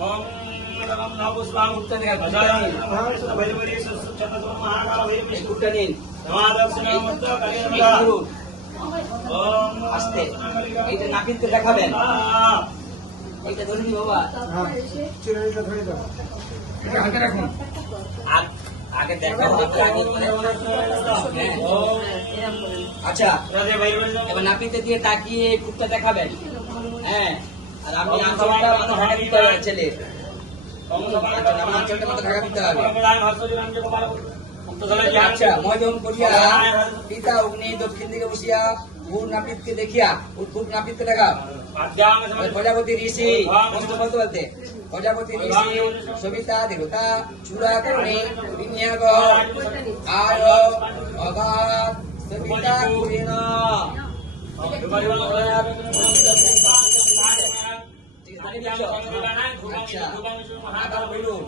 ओम नमः नवपुष्पां उत्तने भैरवरी सुचतुर महाकाल भैरवी उत्तने नमादक्षिणामत्त कलियुगा ओम আস্তে এইটা নাপিতকে দেখাবেন এইটা ধরে নি বাবা চিরাইটা ধরে দাও এটা হাতে রাখুন আগে দেখার আগে আচ্ছা এবার নাপিতে দিয়ে তাকিয়ে কুত্তা দেখাবেন হ্যাঁ আর আপনি আঁচলটা মানে ঢাকা দিতে হবে ছেলে আঁচলটা মতো ঢাকা দিতে হবে আচ্ছা ময়দন করিয়া পিতা অগ্নি দক্ষিণ দিকে বসিয়া ভূর নাপিতকে দেখিয়া উদ্ভূত নাপিতকে দেখা প্রজাপতি ঋষি বলতে বলতে প্রজাপতি ঋষি সবিতা দেবতা চূড়াকর্ণী বিনিয়োগ আয় অগাধ সবিতা কুলীন আচ্ছা আবার বলুন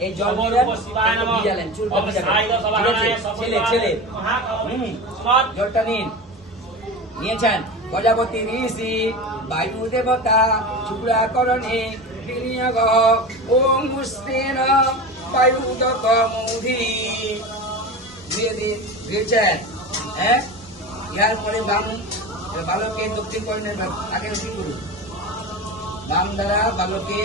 এই জল ছেলে জলটা নিন নিয়েছেন প্রজাপতি ঋষি বায়ু দেবতা চূড়াকরণে বিনিয়োগ ওম মুষ্টেন বায়ুদক মৌধি দিয়েছেন হ্যাঁ ইহার পরে বাম বালকে দক্ষিণ কর্ণের আগে কি করুন বাম দ্বারা বালকে